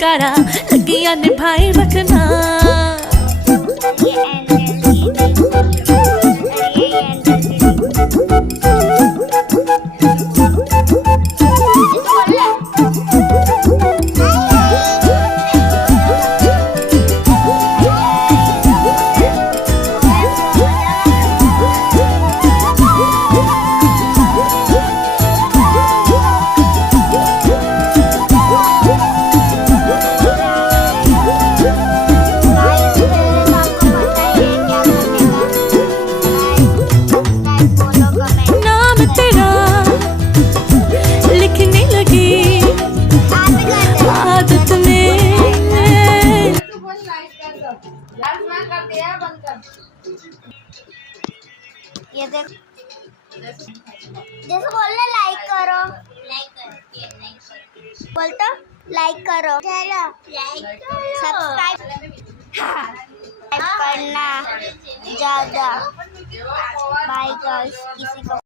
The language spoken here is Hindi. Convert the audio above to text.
संस्कारा लगिया निभाए रखना। ये देखो जैसे बोलना लाइक करो, बोलता लाइक करो, चलो लाइक करो, सब्सक्राइब करना ज़्यादा। बाय गाइस, किसी को